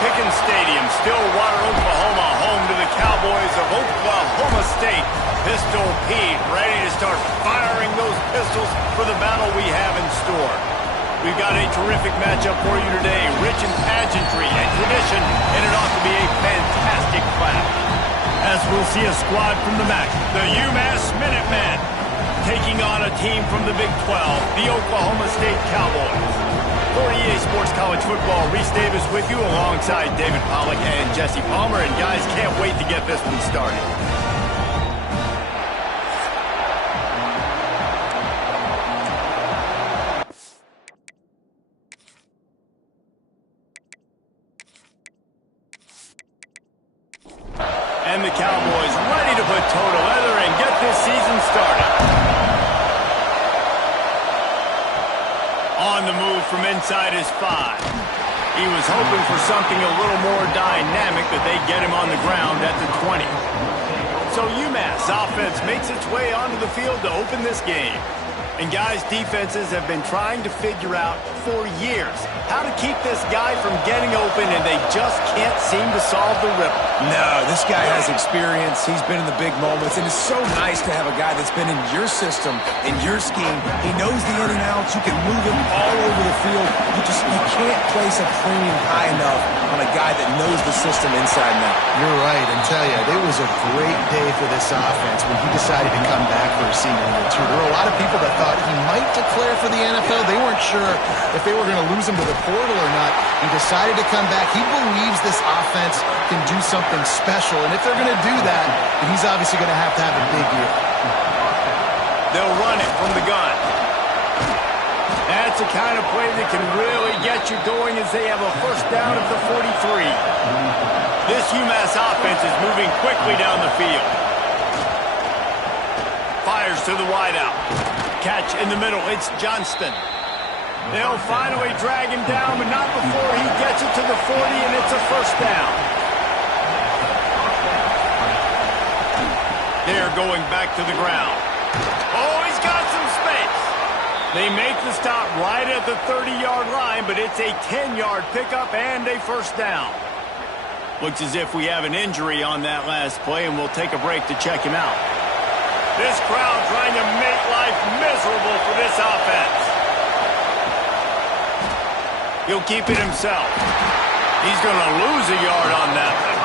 Pickens Stadium, Stillwater, Oklahoma, home to the Cowboys of Oklahoma State. Pistol Pete ready to start firing those pistols for the battle we have in store. We've got a terrific matchup for you today, rich in pageantry and tradition, and it ought to be a fantastic clash. As we'll see a squad from the MAC, the UMass Minutemen, taking on a team from the Big 12, the Oklahoma State Cowboys. For EA Sports College Football, Reese Davis with you alongside David Pollack and Jesse Palmer. And guys, can't wait to get this one started. And the Cowboys ready to put toe to leather and get this season started. On the move from inside his 5. He was hoping for something a little more dynamic, that they'd get him on the ground at the 20. So UMass offense makes its way onto the field to open this game. And guys, defenses have been trying to figure out for years how to keep this guy from getting open, and they just can't seem to solve the riddle. No, this guy has experience. He's been in the big moments, and it's so nice to have a guy that's been in your system, in your scheme. He knows the in and outs. You can move him all over the field. You can't place a premium high enough on a guy that knows the system inside and out. You're right, and tell you, it was a great day for this offense when he decided to come back for a senior year too. There were a lot of people that thought he might declare for the NFL. They weren't sure if they were going to lose him to the portal or not. He decided to come back. He believes this offense can do something special, and if they're going to do that, he's obviously going to have a big year. They'll run it from the gun. That's the kind of play that can really get you going as they have a first down at the 43. This UMass offense is moving quickly down the field. Fires to the wideout. Catch in the middle. It's Johnston. They'll finally drag him down, but not before he gets it to the 40, and it's a first down. They're going back to the ground. Oh, he's got some space. They make the stop right at the 30-yard line, but it's a 10-yard pickup and a first down. Looks as if we have an injury on that last play, and we'll take a break to check him out. This crowd trying to make life miserable for this offense. He'll keep it himself. He's going to lose a yard on that one.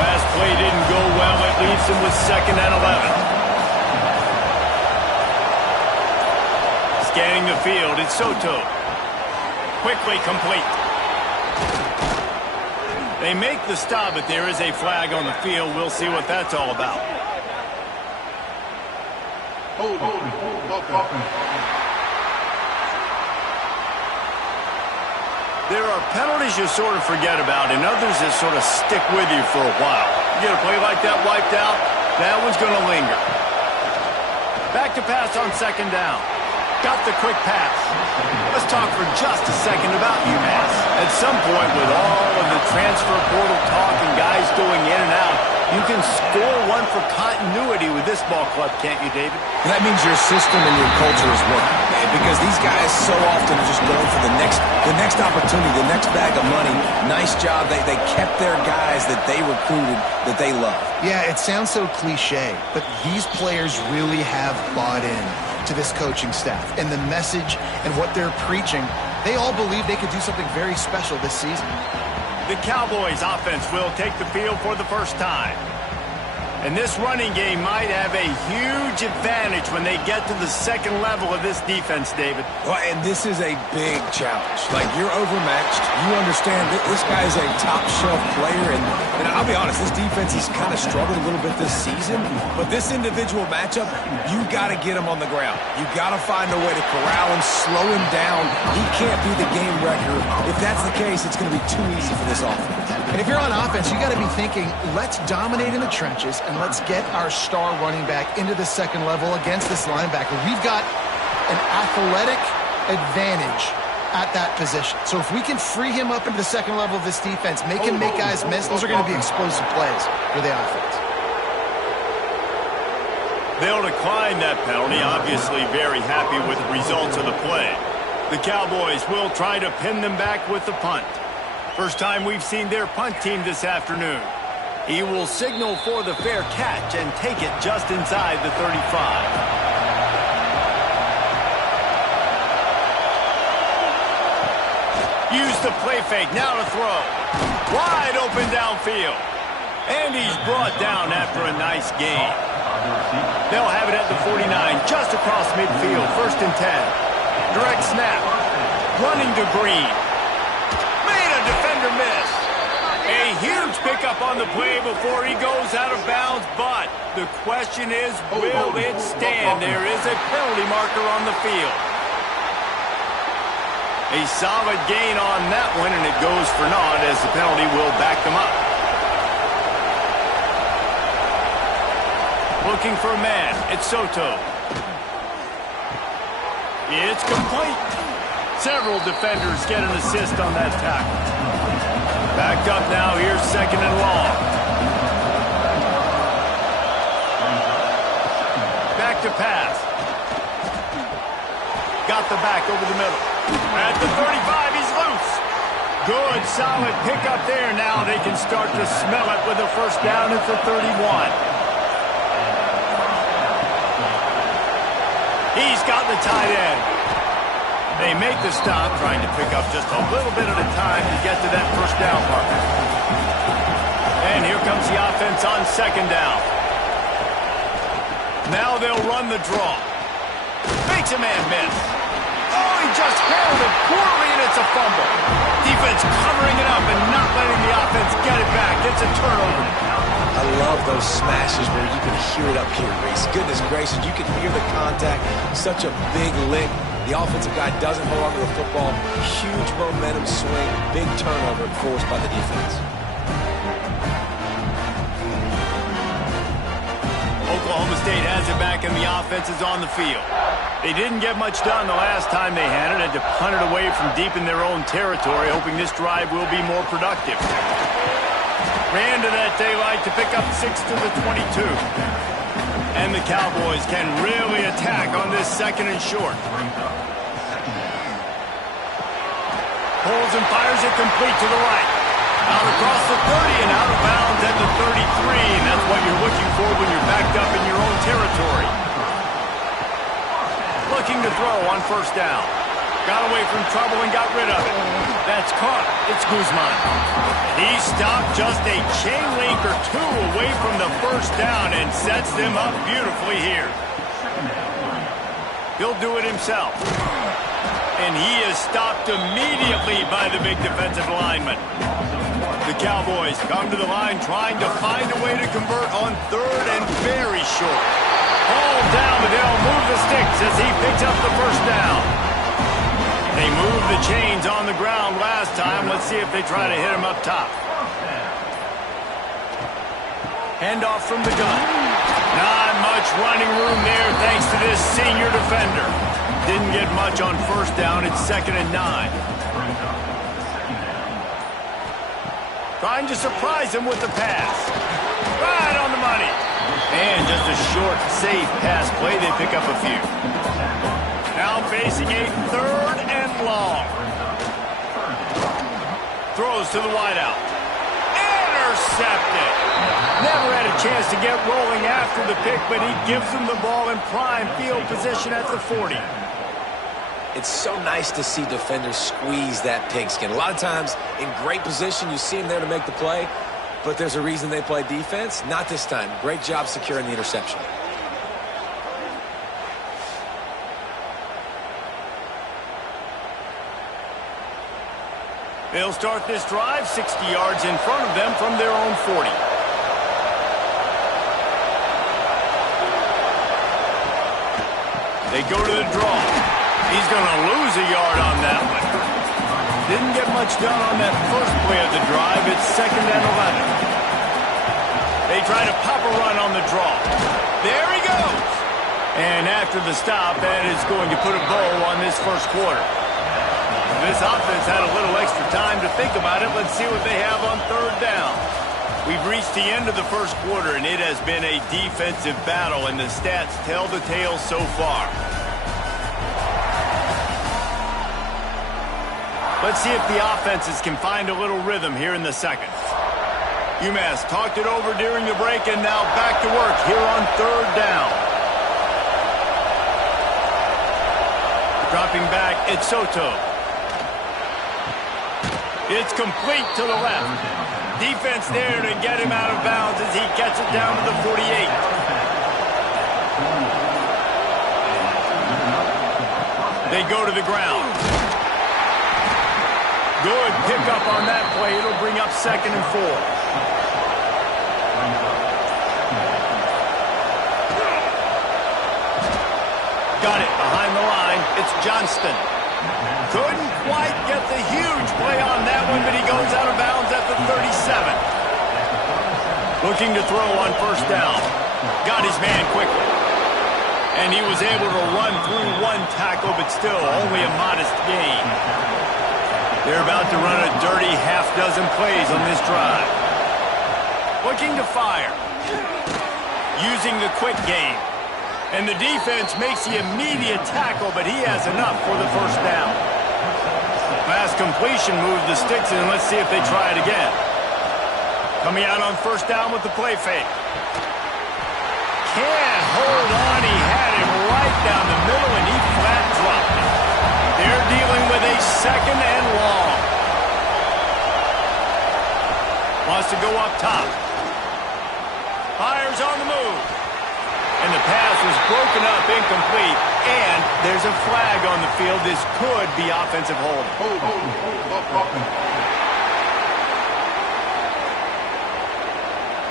Last play didn't go well. It leaves him with 2nd and 11. Scanning the field, it's Soto. Quickly complete. They make the stop, but there is a flag on the field. We'll see what that's all about. There are penalties you sort of forget about, and others that sort of stick with you for a while. You get a play like that wiped out, that one's going to linger. Back to pass on 2nd down. Got the quick pass. Let's talk for just a second about UMass. At some point, with all of the transfer portal talk and guys going in and out, you can score one for continuity with this ball club, can't you, David? That means your system and your culture is working, because these guys so often are just going for the next opportunity, the next bag of money. Nice job. They kept their guys that they recruited, that they love. Yeah, it sounds so cliche, but these players really have bought in to this coaching staff and the message and what they're preaching. They all believe they could do something very special this season. The Cowboys offense will take the field for the first time. And this running game might have a huge advantage when they get to the 2nd level of this defense, David. Well, and this is a big challenge. Like, you're overmatched. You understand that this guy is a top-shelf player. And I'll be honest, this defense has kind of struggled a little bit this season. But this individual matchup, you got to get him on the ground. You got to find a way to corral him, slow him down. He can't be the game wrecker. If that's the case, it's going to be too easy for this offense. And if you're on offense, you got to be thinking, let's dominate in the trenches and let's get our star running back into the 2nd level against this linebacker. We've got an athletic advantage at that position. So if we can free him up into the 2nd level of this defense, make him make guys miss, those are going to be explosive plays for the offense. They'll decline that penalty, obviously very happy with the results of the play. The Cowboys will try to pin them back with the punt. First time we've seen their punt team this afternoon. He will signal for the fair catch and take it just inside the 35. Use the play fake, now to throw. Wide open downfield. And he's brought down after a nice gain. They'll have it at the 49, just across midfield, 1st and 10. Direct snap. Running to Green. Made a defender miss. A huge pickup on the play before he goes out of bounds, but the question is, will it stand? There is a penalty marker on the field. A solid gain on that one, and it goes for naught as the penalty will back them up. Looking for a man. It's Soto. It's complete. Several defenders get an assist on that tackle. Backed up now. Here's 2nd and long. Back to pass. Got the back over the middle. At the 35, he's loose. Good, solid pickup there. Now they can start to smell it with a 1st down at the 31. He's got the tight end. They make the stop, trying to pick up just a little bit at a time to get to that 1st down marker. And here comes the offense on 2nd down. Now they'll run the draw. Makes a man miss. Oh, he just handled it poorly, and it's a fumble. Defense covering it up and not letting the offense get it back. It's a turnover. I love those smashes where you can hear it up here, Reese. Goodness gracious, you can hear the contact. Such a big lick. The offensive guy doesn't hold on to the football. Huge momentum swing. Big turnover forced by the defense. Oklahoma State has it back, and the offense is on the field. They didn't get much done the last time they had it. Had to punt it away from deep in their own territory, hoping this drive will be more productive. Ran to that daylight to pick up 6 to the 22. And the Cowboys can really attack on this 2nd and short. Pulls and fires it complete to the right. Out across the 30 and out of bounds at the 33. And that's what you're looking for when you're backed up in your own territory. Looking to throw on 1st down. Got away from trouble and got rid of it. That's caught. It's Guzman. He stopped just a chain link or 2 away from the 1st down and sets them up beautifully here. He'll do it himself. And he is stopped immediately by the big defensive lineman. The Cowboys come to the line trying to find a way to convert on 3rd and very short. All down, but they'll move the sticks as he picks up the 1st down. They moved the chains on the ground last time. Let's see if they try to hit him up top. Handoff from the gun. Not much running room there thanks to this senior defender. Didn't get much on 1st down. It's 2nd and 9. Trying to surprise him with the pass. Right on the money. And just a short, safe pass play. They pick up a few. Now facing a 3rd and long. Throws to the wideout. Intercepted. Never had a chance to get rolling after the pick, but he gives them the ball in prime field position at the 40. It's so nice to see defenders squeeze that pigskin. A lot of times in great position, you see them there to make the play, but there's a reason they play defense. Not this time. Great job securing the interception. They'll start this drive 60 yards in front of them from their own 40. They go to the draw. He's going to lose a yard on that one. Didn't get much done on that first play of the drive. It's 2nd and 11. They try to pop a run on the draw. There he goes. And after the stop, that is going to put a bow on this 1st quarter. This offense had a little extra time to think about it. Let's see what they have on 3rd down. We've reached the end of the 1st quarter, and it has been a defensive battle, and the stats tell the tale so far. Let's see if the offenses can find a little rhythm here in the second. UMass talked it over during the break, and now back to work here on third down. Dropping back, it's Soto. It's complete to the left. Defense there to get him out of bounds as he gets it down to the 48. They go to the ground. Good pickup on that play. It'll bring up 2nd and 4. Got it behind the line. It's Johnston. Couldn't quite get the huge play on that one, but he goes out of bounds at the 37. Looking to throw on first down. Got his man quickly. And he was able to run through one tackle, but still only a modest gain. They're about to run a dirty half-dozen plays on this drive. Looking to fire. Using the quick game. And the defense makes the immediate tackle, but he has enough for the first down. Pass completion moves the sticks in, and let's see if they try it again. Coming out on first down with the play fake. Can't hold on. He had him right down the middle, and he flat dropped it. They're dealing with a 2nd and long. Wants to go up top. Fires on the move. And the pass was broken up, incomplete. And there's a flag on the field. This could be offensive holding.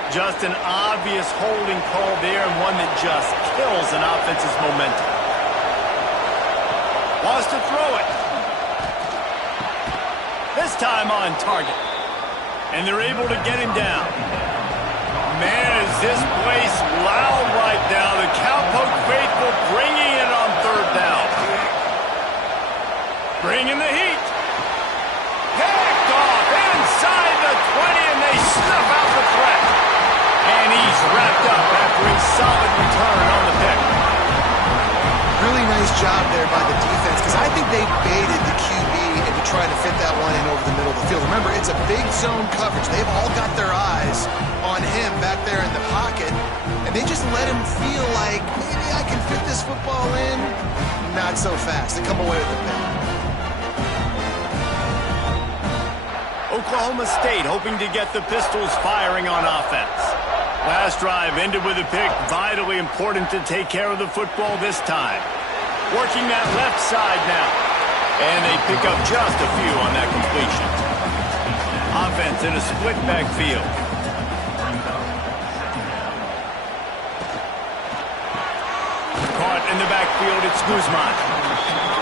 Just an obvious holding call there, and one that just kills an offense's momentum. Wants to throw it. This time on target. And they're able to get him down. Man, is this place loud right now. The Cowpoke faithful bringing it on third down. Bringing the heat. Picked off inside the 20, and they snuff out the threat. And he's wrapped up after a solid return on the pick. Really nice job there by the defense, because I think they baited the QB into trying to fit that one in over the middle of the field. Remember, it's a big zone coverage. They've all got their eyes on him back there in the pocket, and they just let him feel like, maybe I can fit this football in. Not so fast. They come away with the pick. Oklahoma State hoping to get the Pistols firing on offense. Last drive ended with a pick. Vitally important to take care of the football this time. Working that left side now. And they pick up just a few on that completion. Offense in a split backfield. Caught in the backfield, it's Guzman.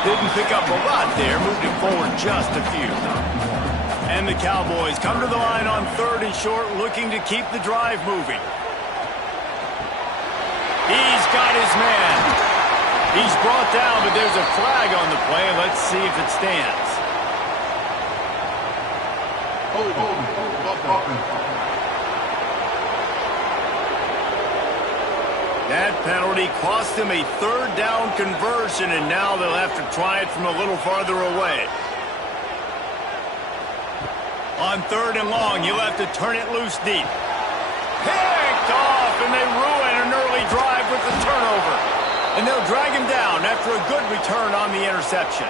Didn't pick up a lot there, moved it forward just a few. And the Cowboys come to the line on 3rd and short, looking to keep the drive moving. He's got his man. He's brought down, but there's a flag on the play. Let's see if it stands. That penalty cost them a 3rd down conversion, and now they'll have to try it from a little farther away. On 3rd and long, you'll have to turn it loose deep. Picked off, and they ruin an early drive with the turnover. And they'll drag him down after a good return on the interception.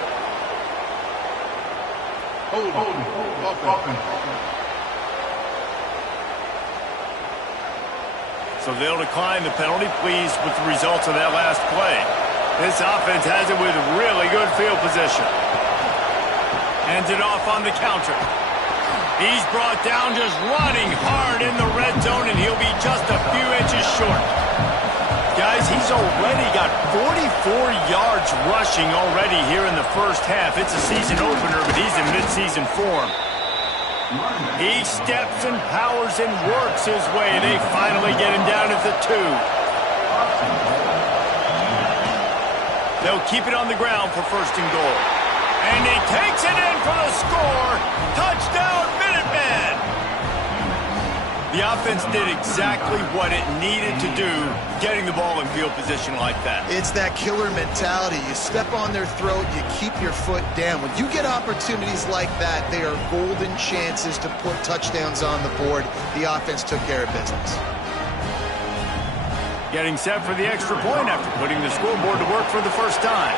So they'll decline the penalty, pleased with the results of that last play. This offense has it with really good field position. Hands it off on the counter. He's brought down just running hard in the red zone, and he'll be just a few inches short. Guys, he's already got 44 yards rushing already here in the first half. It's a season opener, but he's in midseason form. He steps and powers and works his way. They finally get him down at the 2. They'll keep it on the ground for 1st and goal. And he takes it in for the score. Touchdown, Minutemen! The offense did exactly what it needed to do, getting the ball in field position like that. It's that killer mentality. You step on their throat, you keep your foot down. When you get opportunities like that, they are golden chances to put touchdowns on the board. The offense took care of business. Getting set for the extra point after putting the scoreboard to work for the first time.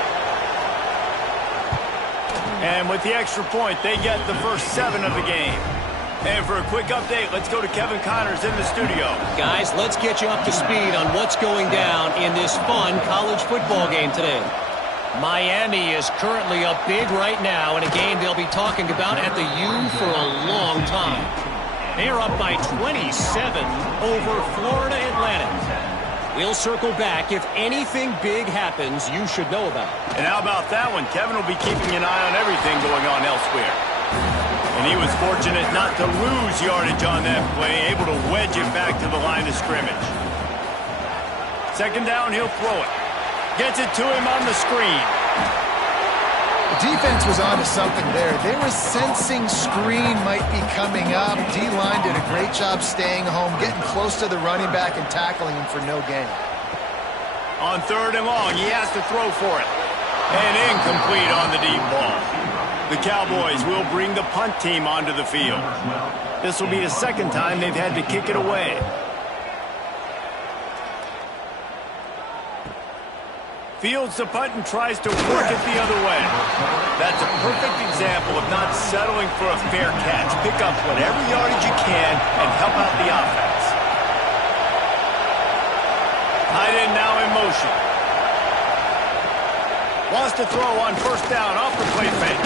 And with the extra point, they get the first 7 of the game. And for a quick update, let's go to Kevin Connors in the studio. Guys, let's get you up to speed on what's going down in this fun college football game today. Miami is currently up big right now in a game they'll be talking about at the U for a long time. They're up by 27 over Florida Atlantic. We'll circle back if anything big happens you should know about. And how about that one? Kevin will be keeping an eye on everything going on elsewhere. And he was fortunate not to lose yardage on that play, able to wedge it back to the line of scrimmage. Second down, he'll throw it. Gets it to him on the screen. The defense was onto something there. They were sensing screen might be coming up. D-line did a great job staying home, getting close to the running back and tackling him for no gain. On 3rd and long, he has to throw for it. And incomplete on the deep ball. The Cowboys will bring the punt team onto the field. This will be the second time they've had to kick it away. Fields the punt and tries to work it the other way. That's a perfect example of not settling for a fair catch. Pick up whatever yardage you can and help out the offense. Tight end now in motion. Wants to throw on 1st down off the play fake.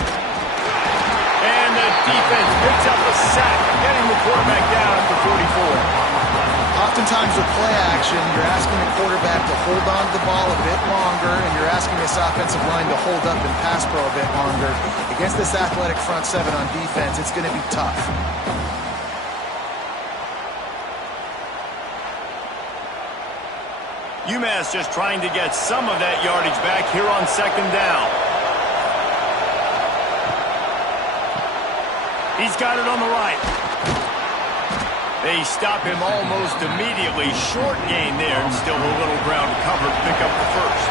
And the defense picks up a sack, getting the quarterback down at the 44. Oftentimes with play action, you're asking the quarterback to hold on to the ball a bit longer, and you're asking this offensive line to hold up and pass pro a bit longer. Against this athletic front 7 on defense, it's going to be tough. UMass just trying to get some of that yardage back here on 2nd down. He's got it on the right. They stop him almost immediately. Short gain there, and still a little ground to cover to pick up the first.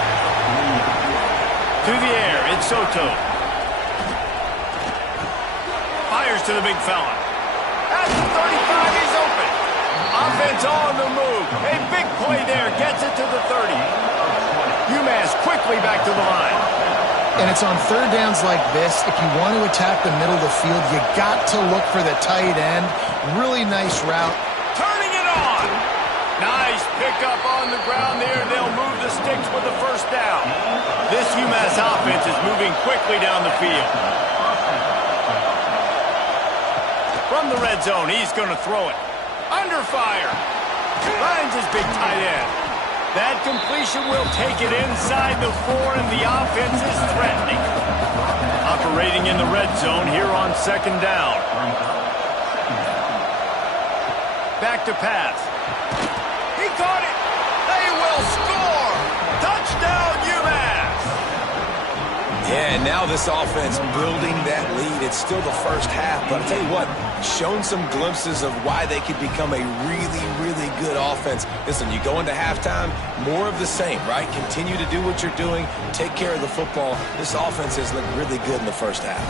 To the air, it's Soto. Fires to the big fella. At the 35, he's open. Offense on the move. A big play there, gets it to the 30. UMass quickly back to the line. And it's on 3rd downs like this. If you want to attack the middle of the field, you got to look for the tight end. Really nice route. Turning it on. Nice pickup on the ground there. They'll move the sticks with the 1st down. This UMass offense is moving quickly down the field. From the red zone, he's going to throw it. Under fire. Finds his big tight end. That completion will take it inside the 4, and the offense is threatening. Operating in the red zone here on 2nd down. Back to pass. He caught it. They will score. Touchdown, UMass. Yeah, and now this offense building that lead. It's still the first half, but I'll tell you what, shown some glimpses of why they could become a really, really good offense. Listen, you go into halftime, more of the same, right? Continue to do what you're doing, take care of the football. This offense has looked really good in the first half.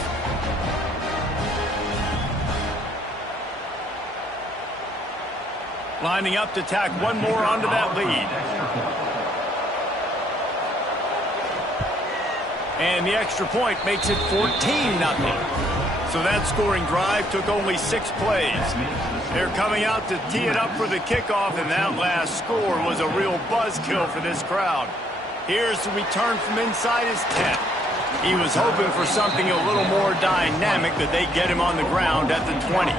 Lining up to tack one more onto that lead. And the extra point makes it 14-0. So that scoring drive took only 6 plays. They're coming out to tee it up for the kickoff, and that last score was a real buzzkill for this crowd. Here's the return from inside his tent. He was hoping for something a little more dynamic, that they get him on the ground at the 20.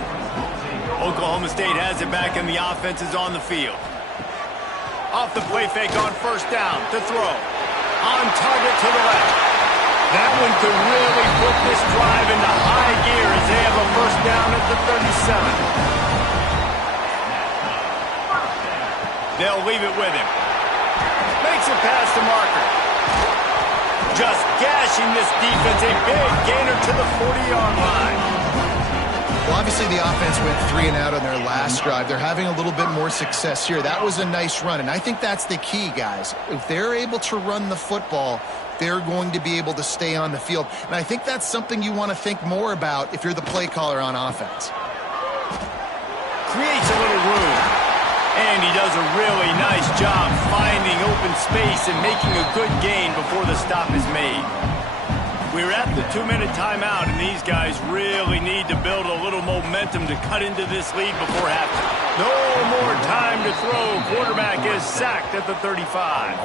Oklahoma State has it back, and the offense is on the field. Off the play fake on 1st down to throw. On target to the left. That one could really put this drive into high gear as they have a 1st down at the 37. They'll leave it with him. Makes it past the marker. Just gashing this defense. A big gainer to the 40-yard line. Well, obviously the offense went 3 and out on their last drive. They're having a little bit more success here. That was a nice run, and I think that's the key, guys. If they're able to run the football, they're going to be able to stay on the field. And I think that's something you want to think more about if you're the play caller on offense. Creates a little room. And he does a really nice job finding open space and making a good gain before the stop is made. We're at the 2-minute timeout, and these guys really need to build a little momentum to cut into this lead before halftime. No more time to throw. Quarterback is sacked at the 35.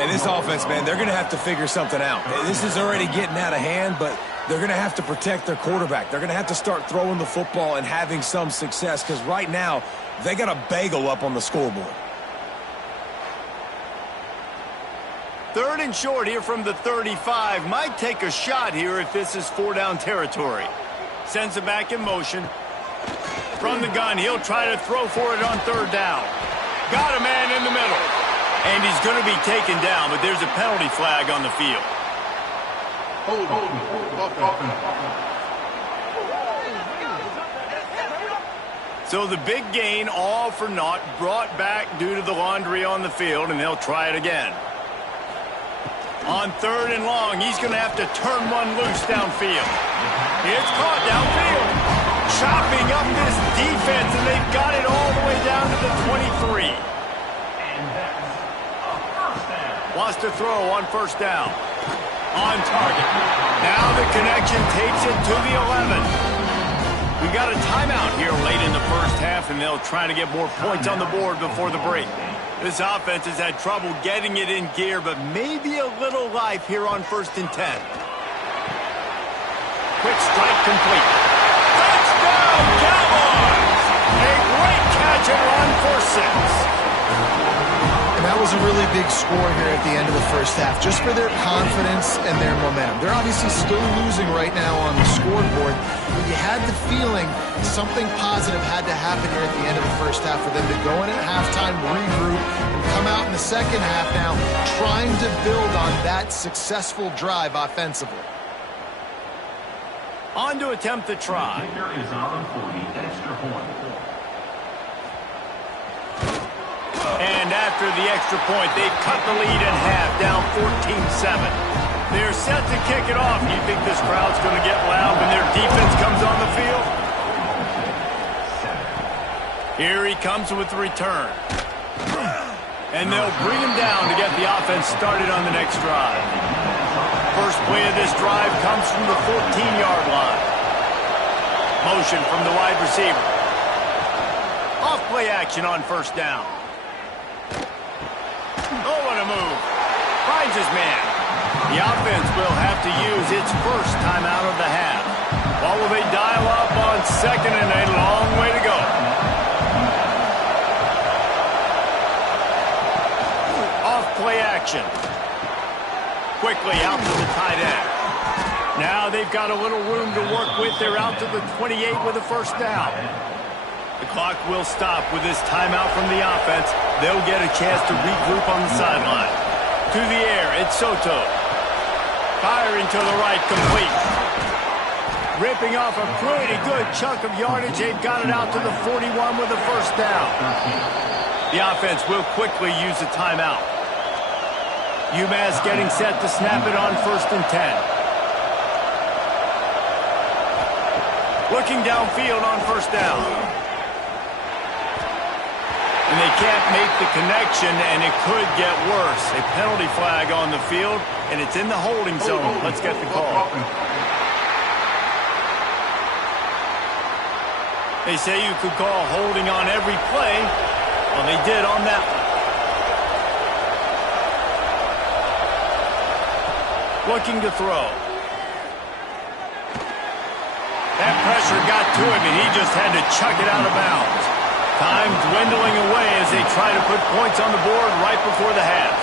And this offense, man, they're going to have to figure something out. This is already getting out of hand, but they're going to have to protect their quarterback. They're going to have to start throwing the football and having some success, because right now they got a bagel up on the scoreboard. 3rd and short here from the 35. Might take a shot here if this is 4-down territory. Sends it back in motion. From the gun, he'll try to throw for it on 3rd down. Got a man in the middle. And he's going to be taken down, but there's a penalty flag on the field. So the big gain, all for naught, brought back due to the laundry on the field, and they'll try it again. On 3rd and long, he's going to have to turn one loose downfield. It's caught downfield. Chopping up this defense, and they've got it all the way down to the 23. Wants to throw on 1st down. On target. Now the connection takes it to the 11. We got a timeout here late in the first half, and they'll try to get more points on the board before the break. This offense has had trouble getting it in gear, but maybe a little life here on 1st and 10. Quick strike complete. Touchdown, Cowboys! A great catch and run for 6. And that was a really big score here at the end of the first half, just for their confidence and their momentum. They're obviously still losing right now on the scoreboard, but you had the feeling something positive had to happen here at the end of the first half for them to go in at halftime, regroup, and come out in the second half now trying to build on that successful drive offensively. On to attempt the try. And after the extra point, they've cut the lead in half, down 14-7. They're set to kick it off. You think this crowd's going to get loud when their defense comes on the field? Here he comes with the return. And they'll bring him down to get the offense started on the next drive. First play of this drive comes from the 14-yard line. Motion from the wide receiver. Off play action on 1st down. Oh, what a move. Finds his man. The offense will have to use its first timeout of the half. What will they dial up on 2nd and a long way to go? Off play action. Quickly out to the tight end. Now they've got a little room to work with. They're out to the 28 with a 1st down. The clock will stop with this timeout from the offense. They'll get a chance to regroup on the sideline. To the air, it's Soto. Firing to the right, complete. Ripping off a pretty good chunk of yardage. They've got it out to the 41 with a 1st down. The offense will quickly use a timeout. UMass getting set to snap it on 1st and 10. Looking downfield on 1st down. And they can't make the connection, and it could get worse. A penalty flag on the field, and it's in the holding zone. Let's get the call. They say you could call holding on every play. Well, they did on that one. Looking to throw. That pressure got to him, and he just had to chuck it out of bounds. Time dwindling away as they try to put points on the board right before the half.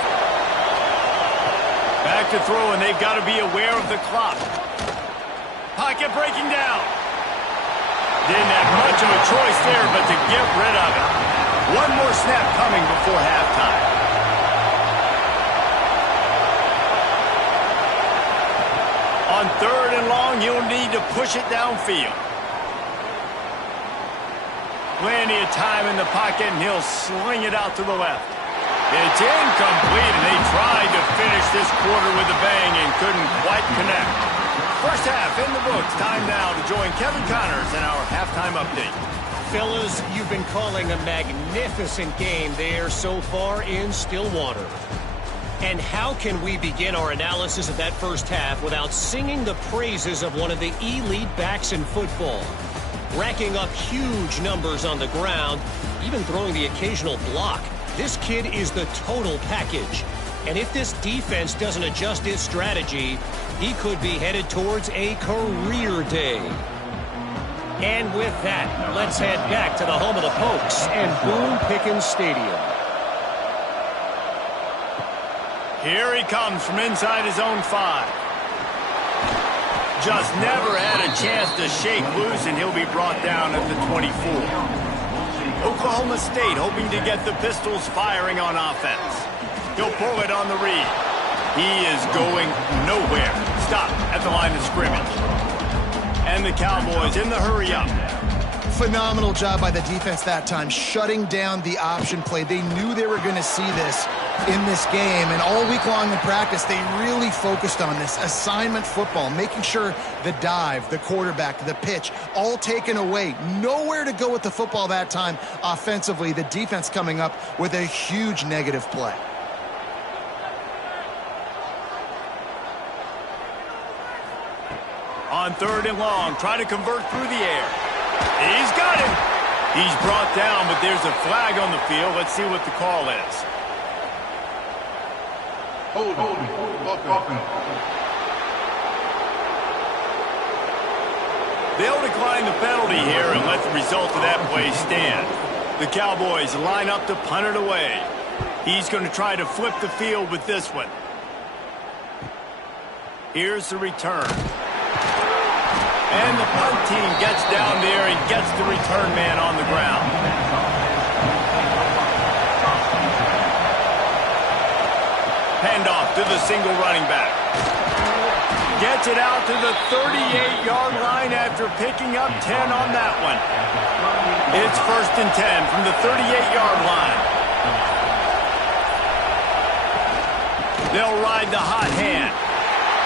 Back to throw, and they've got to be aware of the clock. Pocket breaking down. Didn't have much of a choice there, but to get rid of it. One more snap coming before halftime. On 3rd and long, you'll need to push it downfield. Plenty of time in the pocket, and he'll sling it out to the left. It's incomplete, and they tried to finish this quarter with a bang and couldn't quite connect. First half in the books. Time now to join Kevin Connors in our halftime update. Fellas, you've been calling a magnificent game there so far in Stillwater. And how can we begin our analysis of that first half without singing the praises of one of the elite backs in football? Racking up huge numbers on the ground, even throwing the occasional block. This kid is the total package. And if this defense doesn't adjust its strategy, he could be headed towards a career day. And with that, let's head back to the home of the Pokes and Boone Pickens Stadium. Here he comes from inside his own 5. Just never had a chance to shake loose, and he'll be brought down at the 24. Oklahoma State hoping to get the Pistols firing on offense. He'll pull it on the read. He is going nowhere. Stop at the line of scrimmage. And the Cowboys in the hurry-up. Phenomenal job by the defense that time, shutting down the option play. They knew they were going to see this in this game, and all week long in practice, they really focused on this assignment football, making sure the dive, the quarterback, the pitch, all taken away. Nowhere to go with the football that time offensively. The defense coming up with a huge negative play. On 3rd and long, trying to convert through the air. He's got him. He's brought down, but there's a flag on the field. Let's see what the call is. They'll decline the penalty here and let the result of that play stand. The Cowboys line up to punt it away. He's going to try to flip the field with this one. Here's the return. And the punt team gets down there and gets the return man on the ground. Handoff to the single running back. Gets it out to the 38-yard line after picking up 10 on that one. It's 1st and 10 from the 38-yard line. They'll ride the hot hand.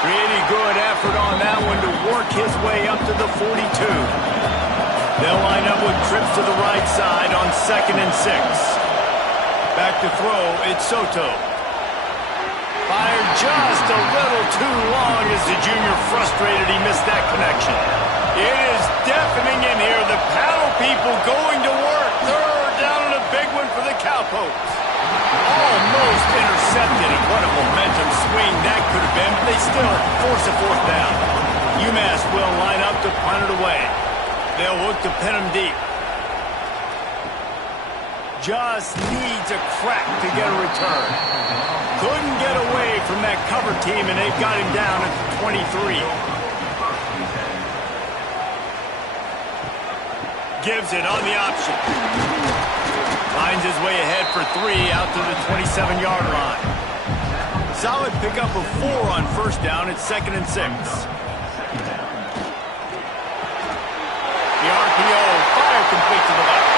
Pretty good effort on that one to work his way up to the 42. They'll line up with trips to the right side on 2nd and 6. Back to throw, it's Soto. Fired just a little too long as the junior frustrated he missed that connection. It is deafening in here. The paddle people going to work. 3rd down and a big one for the Cowpokes. Almost intercepted, and what a momentum swing that could have been, but they still force a 4th down. UMass will line up to punt it away. They'll look to pin him deep. Just needs a crack to get a return. Couldn't get away from that cover team, and they've got him down at the 23. Gives it on the option. Finds his way ahead for 3 out to the 27-yard line. Solid pickup of 4 on 1st down. It's 2nd and 6. The RPO, fire complete to the left.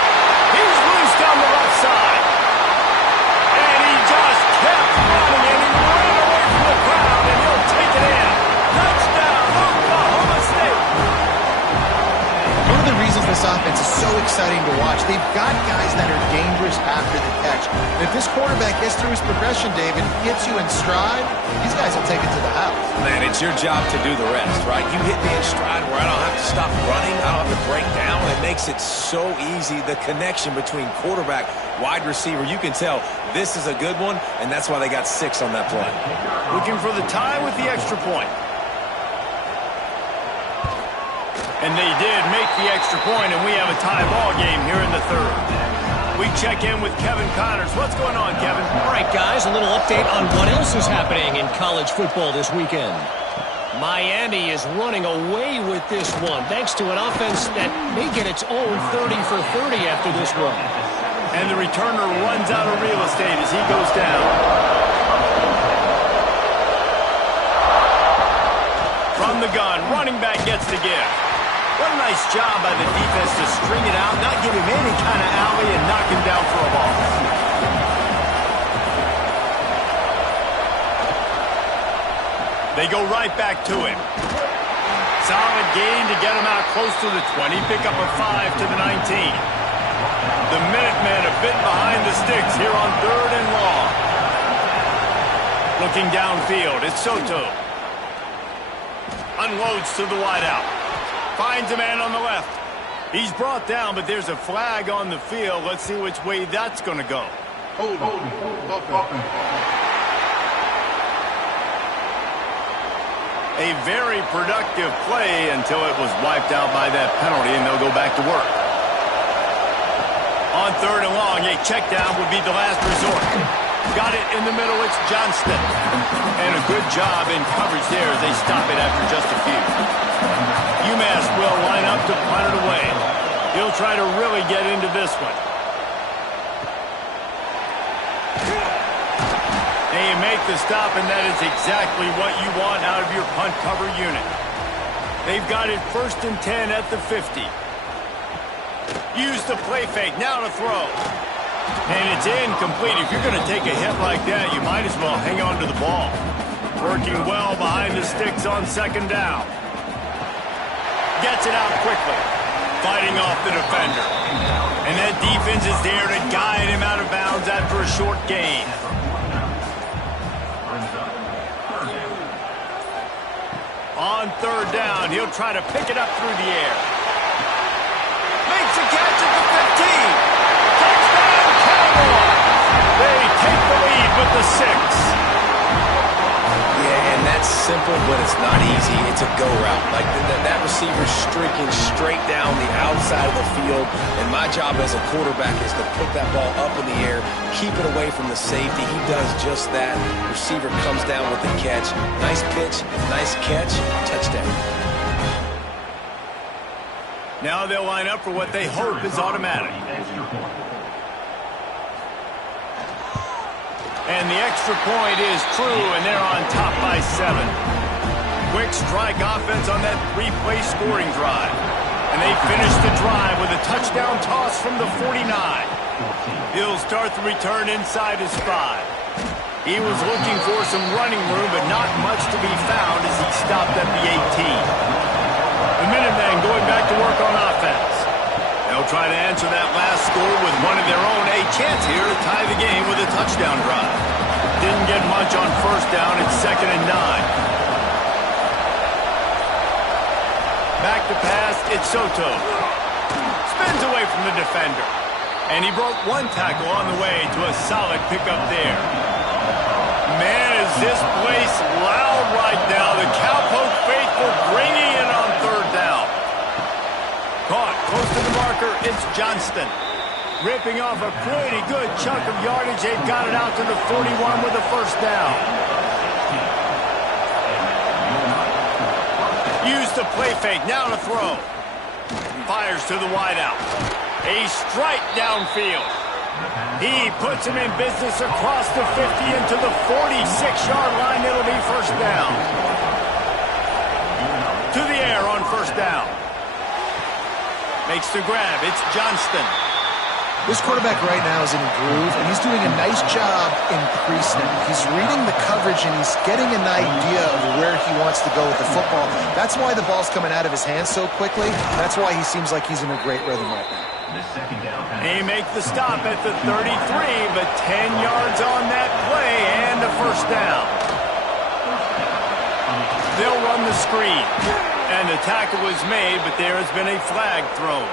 He's loose down the left side. And he just kept running, and he ran away from the crowd, and he'll take it in. Touchdown, Oklahoma State. One of the reasons this offense is so exciting to watch, they've got guys that are dangerous after the catch. If this quarterback gets through his progression, David, gets you in stride, these guys will take it to the house. Man, it's your job to do the rest, right? You hit me in stride where I don't have to stop running. I don't have to break down. It makes it so easy. The connection between quarterback, wide receiver, you can tell this is a good one, and that's why they got 6 on that play. Looking for the tie with the extra point. And they did make the extra point, and we have a tie ball game here in the 3rd. We check in with Kevin Connors. What's going on, Kevin? All right, guys, a little update on what else is happening in college football this weekend. Miami is running away with this one, thanks to an offense that may get its own 30 for 30 after this run. And the returner runs out of real estate as he goes down. From the gun, running back gets the give. What a nice job by the defense to string it out, not give him any kind of alley, and knock him down for a loss. They go right back to him. Solid gain to get him out close to the 20. Pick up a 5 to the 19. The Minutemen a bit behind the sticks here on 3rd and long. Looking downfield, it's Soto. Unloads to the wideout. Finds a man on the left. He's brought down, but there's a flag on the field. Let's see which way that's going to go. A very productive play until it was wiped out by that penalty, and they'll go back to work. On 3rd and long, a check down would be the last resort. Got it in the middle, it's Johnston. And a good job in coverage there as they stop it after just a few. UMass will line up to punt it away. He'll try to really get into this one. They make the stop, and that is exactly what you want out of your punt cover unit. They've got it 1st and 10 at the 50. Use the play fake, now to throw. And it's incomplete. If you're going to take a hit like that, you might as well hang on to the ball. Working well behind the sticks on 2nd down. Gets it out quickly. Fighting off the defender. And that defense is there to guide him out of bounds after a short gain. On 3rd down, he'll try to pick it up through the air. Makes a catch at the 15. Touchdown, Cowboys! They take the lead with the 6. Yeah, and that's simple, but it's not easy. It's a go route. Like that receiver's streaking straight down the outside of the field, and my job as a quarterback is to put that ball up in the air, keep it away from the safety. He does just that. Receiver comes down with the catch. Nice pitch, nice catch, touchdown. Now they'll line up for what they hope is automatic. And the extra point is true, and they're on top by 7. Quick strike offense on that 3-play scoring drive. And they finish the drive with a touchdown toss from the 49. He'll start the return inside his 5. He was looking for some running room, but not much to be found as he stopped at the 18. The Minutemen going back to work on offense. They'll try to answer that last score with one of their own. A chance here to tie the game with a touchdown drive. Didn't get much on 1st down. It's 2nd and 9. Back to pass. It's Soto. Spins away from the defender. And he broke one tackle on the way to a solid pickup there. Man, is this place loud right now. The Cowpoke faithful bringing it on 3rd down. Caught close to the marker, it's Johnston. Ripping off a pretty good chunk of yardage. They've got it out to the 41 with a 1st down. Use the play fake, now to throw. Fires to the wideout. A strike downfield. He puts him in business across the 50 into the 46-yard line. It'll be 1st down. To the air on 1st down. Makes the grab. It's Johnston. This quarterback right now is in a groove, and he's doing a nice job increasing it. He's reading the coverage, and he's getting an idea of where he wants to go with the football. That's why the ball's coming out of his hands so quickly. That's why he seems like he's in a great rhythm right now. They make the stop at the 33, but 10 yards on that play and a 1st down. They'll run the screen. And the tackle was made, but there has been a flag thrown.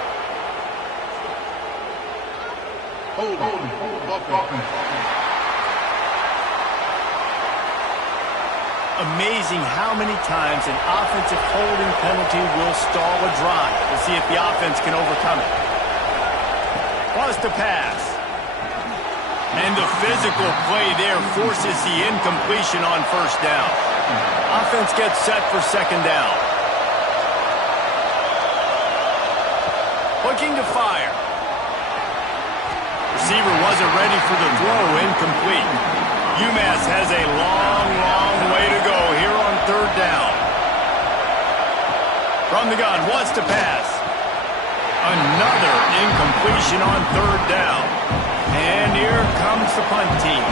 Amazing how many times an offensive holding penalty will stall a drive. We'll see if the offense can overcome it. Wants to pass. And the physical play there forces the incompletion on 1st down. Offense gets set for 2nd down. Looking to fire. Receiver wasn't ready for the throw, incomplete. UMass has a long, long way to go here on 3rd down. From From the gun, wants to pass. Another incompletion on third down. And here comes the punt team.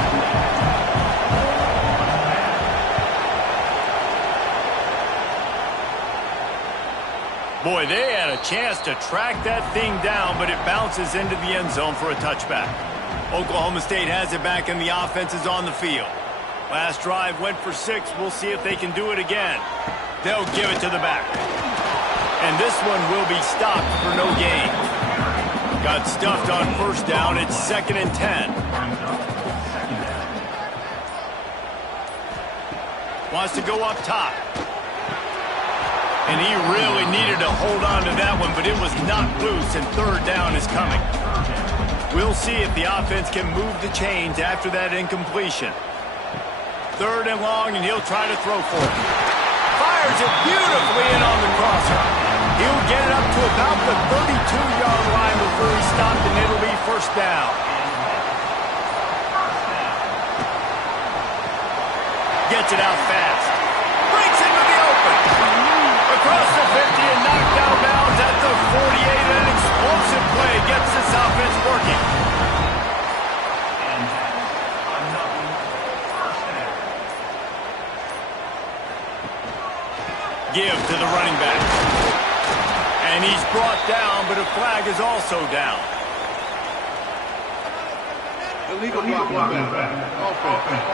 Boy, they had a chance to track that thing down, but it bounces into the end zone for a touchback. Oklahoma State has it back, and the offense is on the field. Last drive went for 6. We'll see if they can do it again. They'll give it to the back. And this one will be stopped for no gain. Got stuffed on first down. It's 2nd and 10. Wants to go up top. And he really needed to hold on to that one, but it was knocked loose, and third down is coming. We'll see if the offense can move the chains after that incompletion. 3rd and long, and he'll try to throw for it. Fires it beautifully in on the crosser. He'll get it up to about the 32-yard line before he stopped, and it'll be first down. Gets it out fast. Breaks into the open. Across the 50 and knocked out of bounds at the 48. An explosive play gets this offense working. Give to the running back. And he's brought down, but a flag is also down. Illegal block. Offense.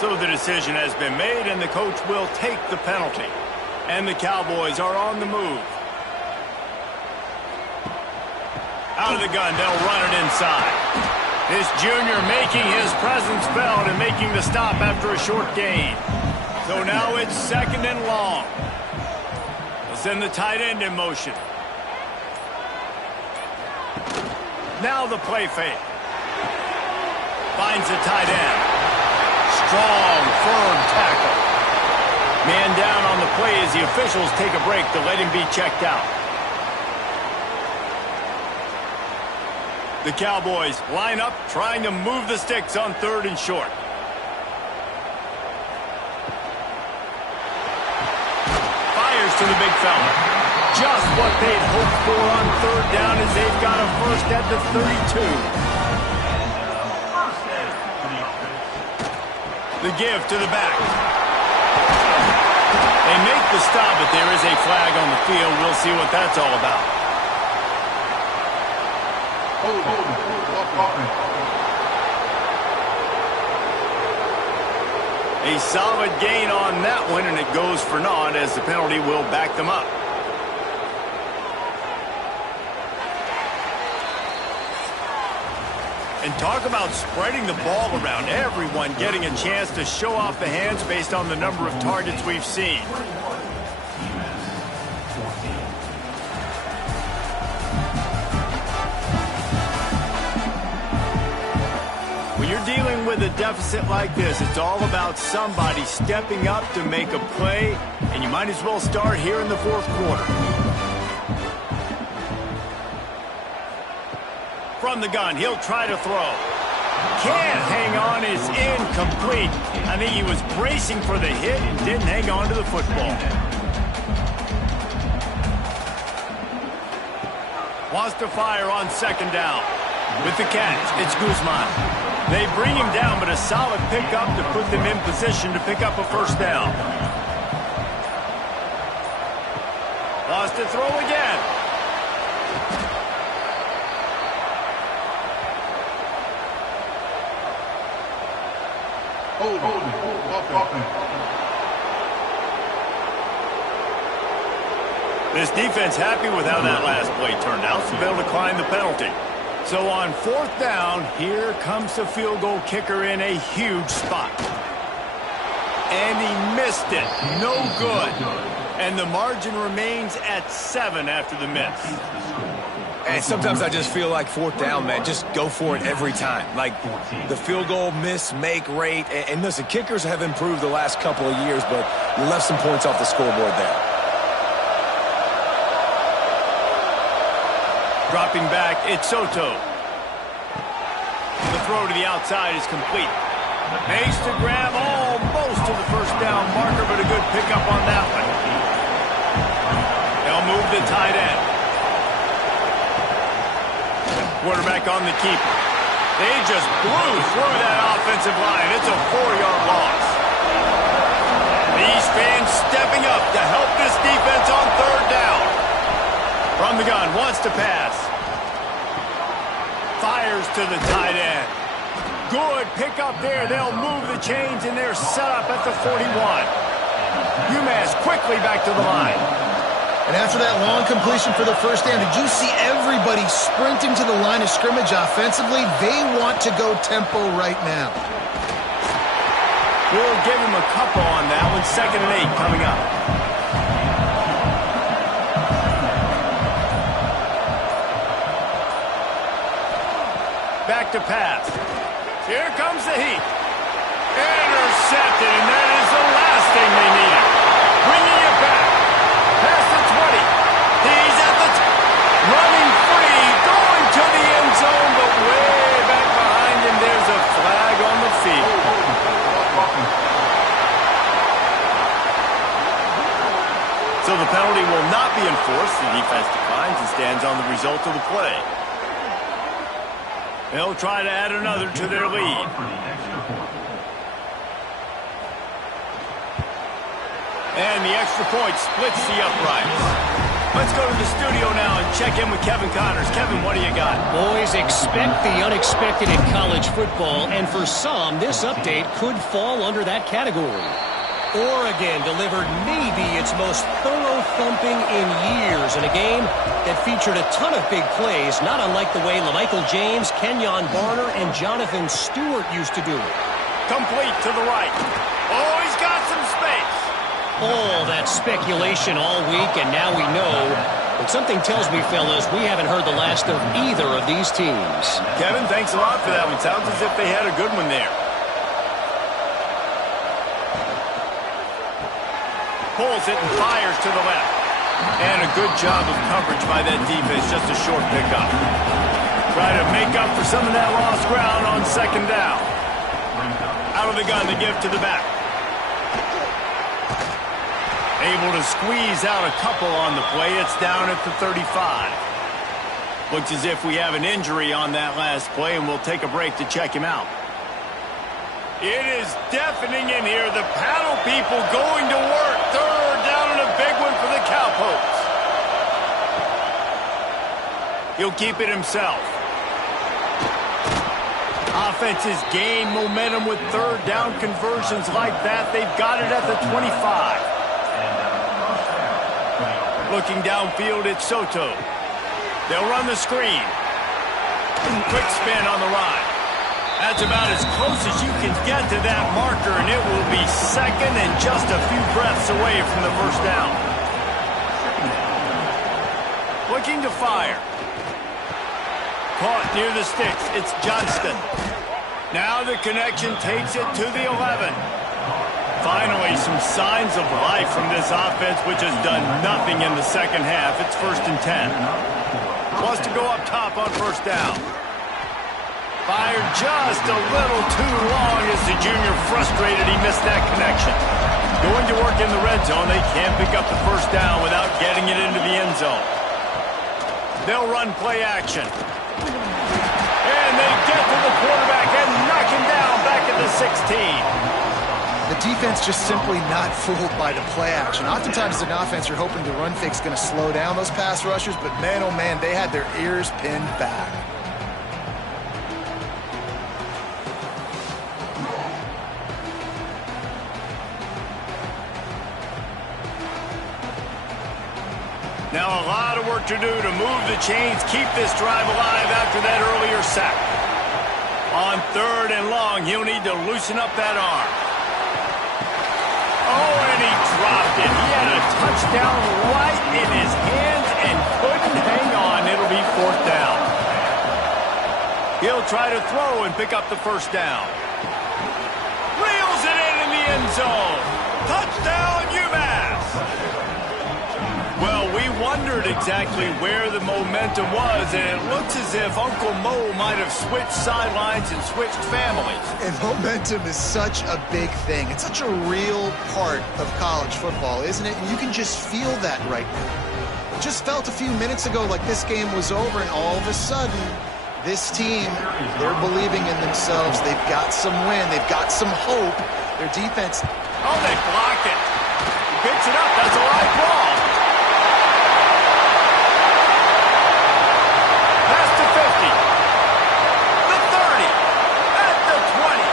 So the decision has been made, and the coach will take the penalty. And the Cowboys are on the move. Out of the gun, they'll run it inside. This junior making his presence felt and making the stop after a short gain. So now it's 2nd and long. They'll send the tight end in motion. Now the play fake. Finds the tight end. Strong, firm tackle. Man down on the play as the officials take a break to let him be checked out. The Cowboys line up, trying to move the sticks on 3rd and short. Fires to the big fella. Just what they'd hoped for on 3rd down as they've got a first at the 32. The give to the back. They make the stop, but there is a flag on the field. We'll see what that's all about. A solid gain on that one, and it goes for naught as the penalty will back them up. And talk about spreading the ball around. Everyone getting a chance to show off the hands based on the number of targets we've seen. When you're dealing with a deficit like this, it's all about somebody stepping up to make a play, and you might as well start here in the 4th quarter. From the gun, he'll try to throw. Can't hang on, is incomplete. I think he was bracing for the hit and didn't hang on to the football. Wants to fire on 2nd down. With the catch, it's Guzman. They bring him down, but a solid pickup to put them in position to pick up a first down. Wants to throw again. This defense happy with how that last play turned out, so they'll decline the penalty. So on 4th down, here comes the field goal kicker in a huge spot. And he missed it. No good. And the margin remains at 7 after the miss. And sometimes I just feel like 4th down, man, just go for it every time. Like the field goal miss-make rate. And listen, kickers have improved the last couple of years, but you left some points off the scoreboard there. Dropping back, it's Soto. The throw to the outside is complete. Makes the grab almost to the first down marker, but a good pickup on that one. They'll move the tight end. Quarterback on the keeper. They just blew through that offensive line. It's a 4-yard loss. These fans stepping up to help this defense on third down. From the gun, wants to pass. Fires to the tight end. Good pickup there. They'll move the chains, and they're set up at the 41. UMass quickly back to the line. And after that long completion for the first down, did you see everybody sprinting to the line of scrimmage offensively? They want to go tempo right now. We'll give him a couple on that one. 2nd and 8 coming up. Back to pass. Here comes the heat. Intercepted, and that is the last thing they needed. Bringing it back. Past the 20. He's at the running free, going to the end zone, but way back behind him, there's a flag on the field. So the penalty will not be enforced. The defense declines and stands on the result of the play. They'll try to add another to their lead. And the extra point splits the uprights. Let's go to the studio now and check in with Kevin Connors. Kevin, what do you got? Boys, expect the unexpected in college football, and for some, this update could fall under that category. Oregon delivered maybe its most thorough thumping in years in a game that featured a ton of big plays, not unlike the way LaMichael James, Kenyon Barner, and Jonathan Stewart used to do it. Complete to the right. Oh, he's got some space. All that speculation all week, and now we know. But something tells me, fellas, we haven't heard the last of either of these teams. Kevin, thanks a lot for that one. Sounds as if they had a good one there. Pulls it and fires to the left. And a good job of coverage by that defense. Just a short pickup. Try to make up for some of that lost ground on 2nd down. Out of the gun to give to the back. Able to squeeze out a couple on the play. It's down at the 35. Looks as if we have an injury on that last play, and we'll take a break to check him out. It is deafening in here. The paddle people going to work. Third down and a big one for the Cowpokes. He'll keep it himself. Offenses gain momentum with third down conversions like that. They've got it at the 25. Looking downfield, it's Soto. They'll run the screen. Quick spin on the ride. That's about as close as you can get to that marker, and it will be 2nd and just a few breaths away from the first down. Looking to fire. Caught near the sticks. It's Johnston. Now the connection takes it to the 11. Finally, some signs of life from this offense, which has done nothing in the second half. It's 1st and 10. Wants to go up top on first down. Fired just a little too long as the junior frustrated he missed that connection. Going to work in the red zone. They can't pick up the first down without getting it into the end zone. They'll run play action. And they get to the quarterback and knock him down back at the 16. The defense just simply not fooled by the play action. Oftentimes, as an offense, you're hoping the run fake's going to slow down those pass rushers, but man, oh man, they had their ears pinned back. Now a lot of work to do to move the chains, keep this drive alive after that earlier sack. On 3rd and long, he'll need to loosen up that arm. Oh, and he dropped it. He had a touchdown right in his hands and couldn't hang on. It'll be 4th down. He'll try to throw and pick up the first down. Reels it in the end zone. Touchdown, UMass. Well, we want wondered exactly where the momentum was, and it looks as if Uncle Mo might have switched sidelines and switched families. And momentum is such a big thing. It's such a real part of college football, isn't it? And you can just feel that right now. It just felt a few minutes ago like this game was over, and all of a sudden, this team, they're believing in themselves. They've got some wind. They've got some hope. Their defense... Oh, they blocked it. He picks it up. That's a live ball. Pass to 50. The 30. At the 20.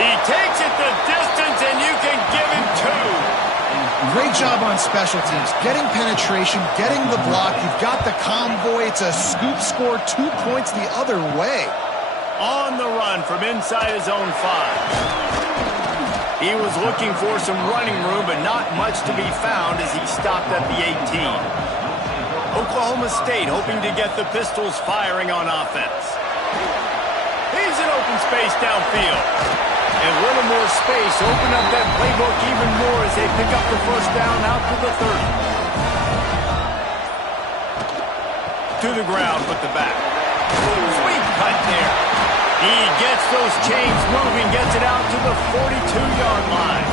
He takes it the distance, and you can give him 2. Great job on special teams. Getting penetration, getting the block. You've got the convoy. It's a scoop score, 2 points the other way. On the run from inside his own 5. He was looking for some running room, but not much to be found as he stopped at the 18. Oklahoma State hoping to get the Pistols firing on offense. He's in open space downfield. And a little more space, open up that playbook even more as they pick up the first down out to the 30. To the ground with the back. Sweet cut there. He gets those chains moving, gets it out to the 42-yard line.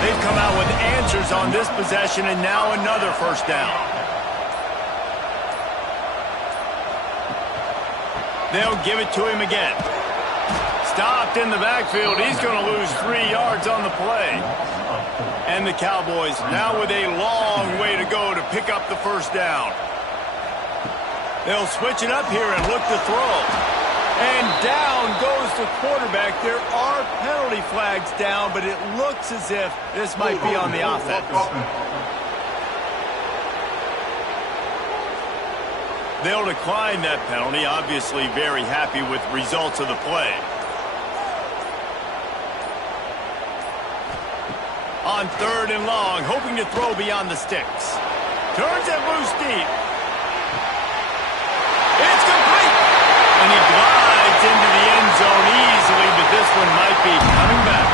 They've come out with answers on this possession, and now another first down. They'll give it to him again. Stopped in the backfield. He's going to lose 3 yards on the play. And the Cowboys now with a long way to go to pick up the first down. They'll switch it up here and look to throw. And down goes the quarterback. There are penalty flags down, but it looks as if this might be on the offense. They'll decline that penalty, obviously very happy with results of the play. On 3rd and long, hoping to throw beyond the sticks. Turns it loose deep. It's complete! And he glides into the end zone easily, but this one might be coming back.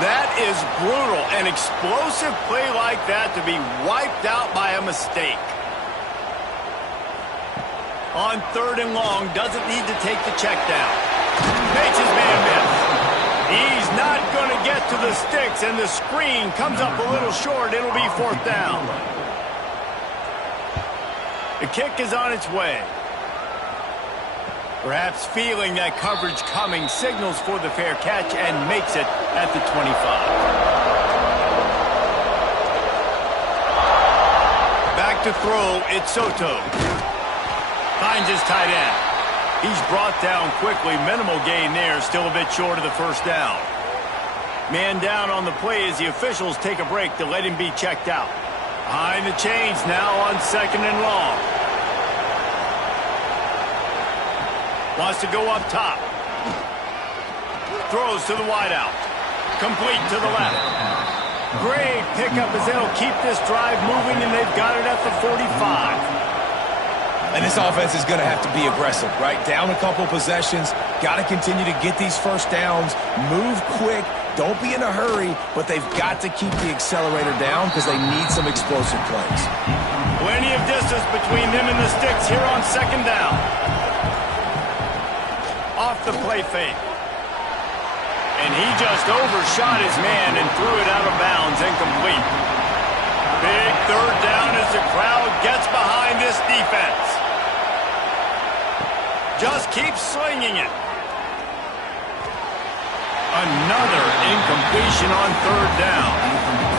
That is brutal. An explosive play like that to be wiped out by a mistake. On 3rd and long, doesn't need to take the check down. Makes his man miss. He's not going to get to the sticks, and the screen comes up a little short. It'll be 4th down. The kick is on its way. Perhaps feeling that coverage coming, signals for the fair catch and makes it at the 25. Back to throw, it's Soto. Finds his tight end. He's brought down quickly. Minimal gain there, still a bit short of the first down. Man down on the play as the officials take a break to let him be checked out. Behind the chains now on 2nd and long. Wants to go up top. Throws to the wideout. Complete to the left. Great pickup as they'll keep this drive moving, and they've got it at the 45. And this offense is going to have to be aggressive, right? Down a couple possessions, got to continue to get these first downs, move quick, don't be in a hurry, but they've got to keep the accelerator down because they need some explosive plays. Plenty of distance between them and the sticks here on 2nd down. Off the play fake. And he just overshot his man and threw it out of bounds, incomplete. Big 3rd down as the crowd gets behind this defense. Just keep slinging it. Another incompletion on 3rd down.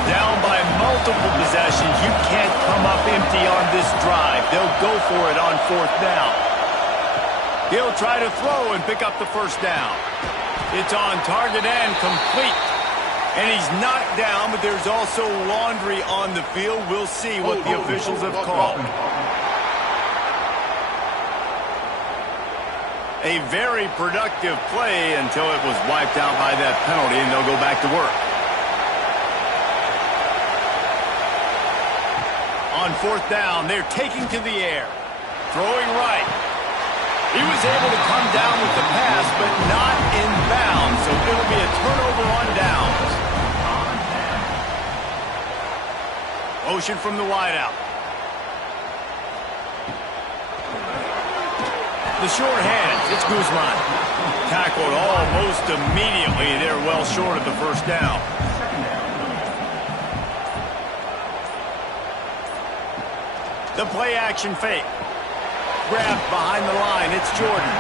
Down by multiple possessions. You can't come up empty on this drive. They'll go for it on 4th down. He'll try to throw and pick up the first down. It's on target and complete. And he's knocked down, but there's also laundry on the field. We'll see what the officials have called. A very productive play until it was wiped out by that penalty, and they'll go back to work. On 4th down, they're taking to the air. Throwing right. He was able to come down with the pass, but not in bounds, so it'll be a turnover on downs. Motion from the wideout. The short hands, it's Guzman. Tackled almost immediately. They're well short of the first down. The play action fake. Grabbed behind the line, it's Jordan.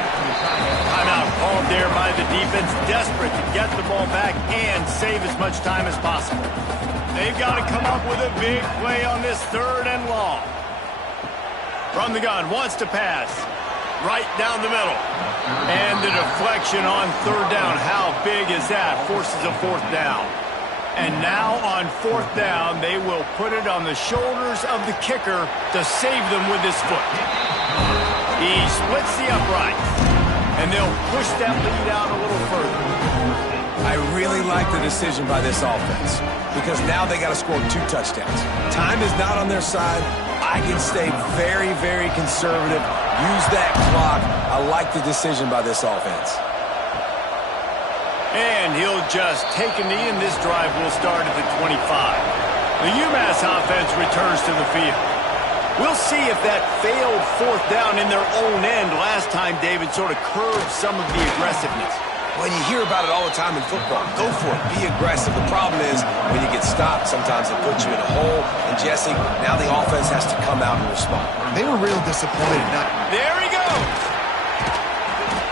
Timeout called there by the defense, desperate to get the ball back and save as much time as possible. They've got to come up with a big play on this 3rd and long. From the gun, wants to pass. Right down the middle. And the deflection on 3rd down. How big is that? Forces a 4th down. And now on 4th down, they will put it on the shoulders of the kicker to save them with his foot. He splits the uprights. And they'll push that lead out a little further. I really like the decision by this offense because now they got to score 2 touchdowns. Time is not on their side. I can stay very, very conservative. Use that clock. I like the decision by this offense. And he'll just take a knee, and this drive will start at the 25. The UMass offense returns to the field. We'll see if that failed 4th down in their own end last time David sort of curbed some of the aggressiveness. Well, you hear about it all the time in football. Go for it. Be aggressive. The problem is when you get stopped, sometimes it puts you in a hole. And, Jesse, now the offense has to come out and respond. They were real disappointed. There he goes.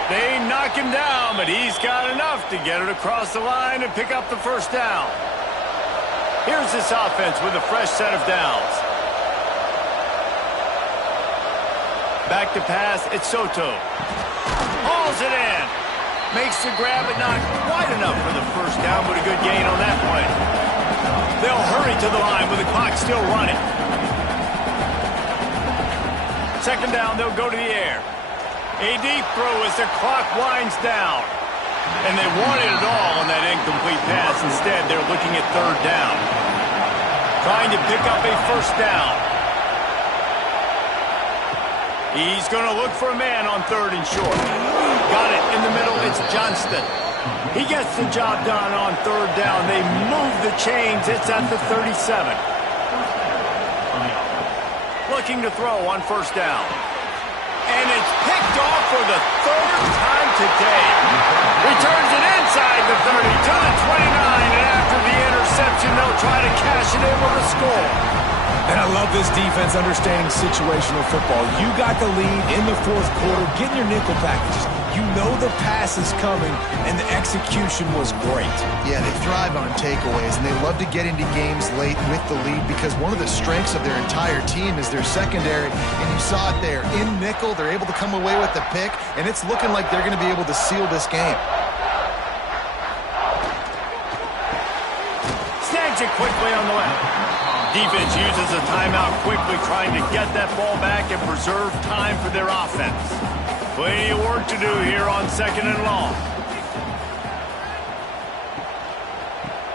They knock him down, but he's got enough to get it across the line and pick up the 1st down. Here's this offense with a fresh set of downs. Back to pass, it's Soto. Hauls it in. Makes the grab, but not quite enough for the 1st down, but a good gain on that play. They'll hurry to the line with the clock still running. 2nd down, they'll go to the air. A deep throw as the clock winds down. And they wanted it all on that incomplete pass. Instead, they're looking at 3rd down. Trying to pick up a 1st down. He's going to look for a man on 3rd and short. Got it in the middle. It's Johnston. He gets the job done on 3rd down. They move the chains. It's at the 37. Looking to throw on 1st down. And it's picked off for the 3rd time today. Returns it inside the 30 to the 29. And after the interception, they'll try to cash it in with a score. And I love this defense understanding situational football. You got the lead in the 4th quarter. Get in your nickel packages. You know the pass is coming, and the execution was great. Yeah, they thrive on takeaways, and they love to get into games late with the lead because one of the strengths of their entire team is their secondary, and you saw it there. In nickel, they're able to come away with the pick, and it's looking like they're going to be able to seal this game. Snags it quickly on the left. Defense uses a timeout quickly, trying to get that ball back and preserve time for their offense. Plenty of work to do here on 2nd and long.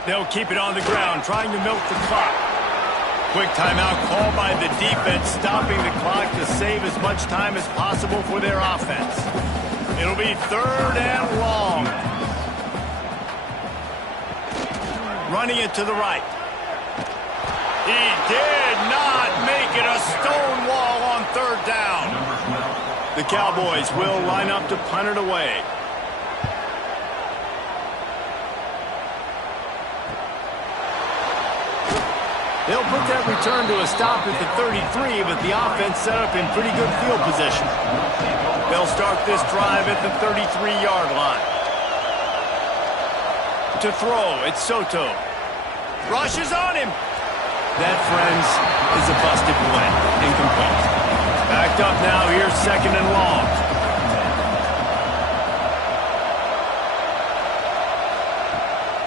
They'll keep it on the ground, trying to milk the clock. Quick timeout called by the defense, stopping the clock to save as much time as possible for their offense. It'll be 3rd and long. Running it to the right. He did not make it a stone wall on 3rd down. The Cowboys will line up to punt it away. They'll put that return to a stop at the 33, but the offense set up in pretty good field position. They'll start this drive at the 33-yard line. To throw, it's Soto. Rushes on him. That, friends, is a busted play. Incomplete. Backed up now. Here's 2nd and long.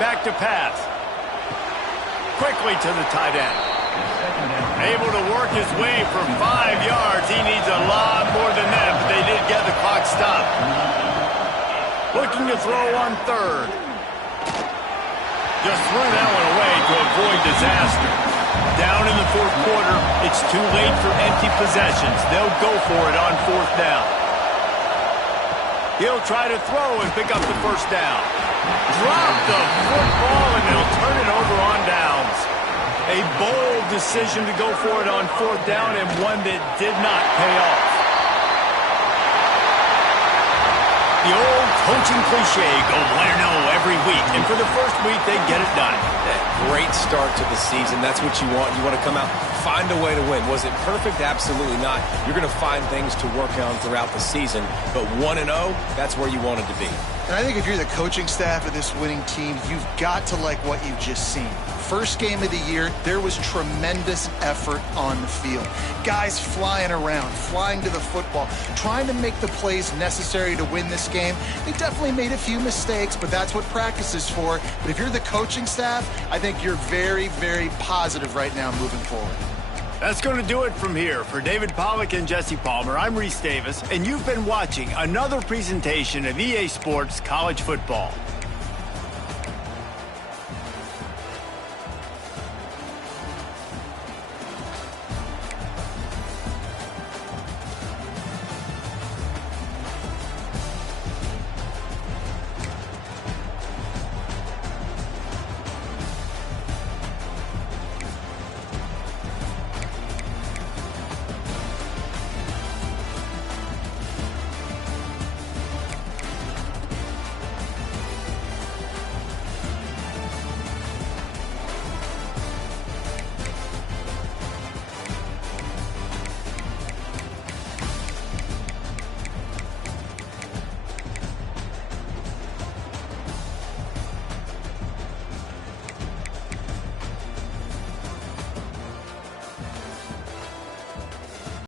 Back to pass. Quickly to the tight end. Able to work his way for 5 yards. He needs a lot more than that, but they did get the clock stopped. Looking to throw on 3rd. Just threw that one away to avoid disaster. Down in the 4th quarter, it's too late for empty possessions. They'll go for it on 4th down. He'll try to throw and pick up the first down. Drop the football, and they'll turn it over on downs. A bold decision to go for it on fourth down, and one that did not pay off. The old coaching cliche, go win or no every week. And for the first week, they get it done. Great start to the season. That's what you want. You want to come out, find a way to win. Was it perfect? Absolutely not. You're going to find things to work on throughout the season. But 1-0, that's where you wanted to be. And I think if you're the coaching staff of this winning team, you've got to like what you've just seen. First game of the year, there was tremendous effort on the field. Guys flying around, flying to the football, trying to make the plays necessary to win this game. They definitely made a few mistakes, but that's what practice is for. But if you're the coaching staff, I think you're very, very positive right now moving forward. That's going to do it from here. For David Pollack and Jesse Palmer, I'm Reese Davis, and you've been watching another presentation of EA Sports College Football.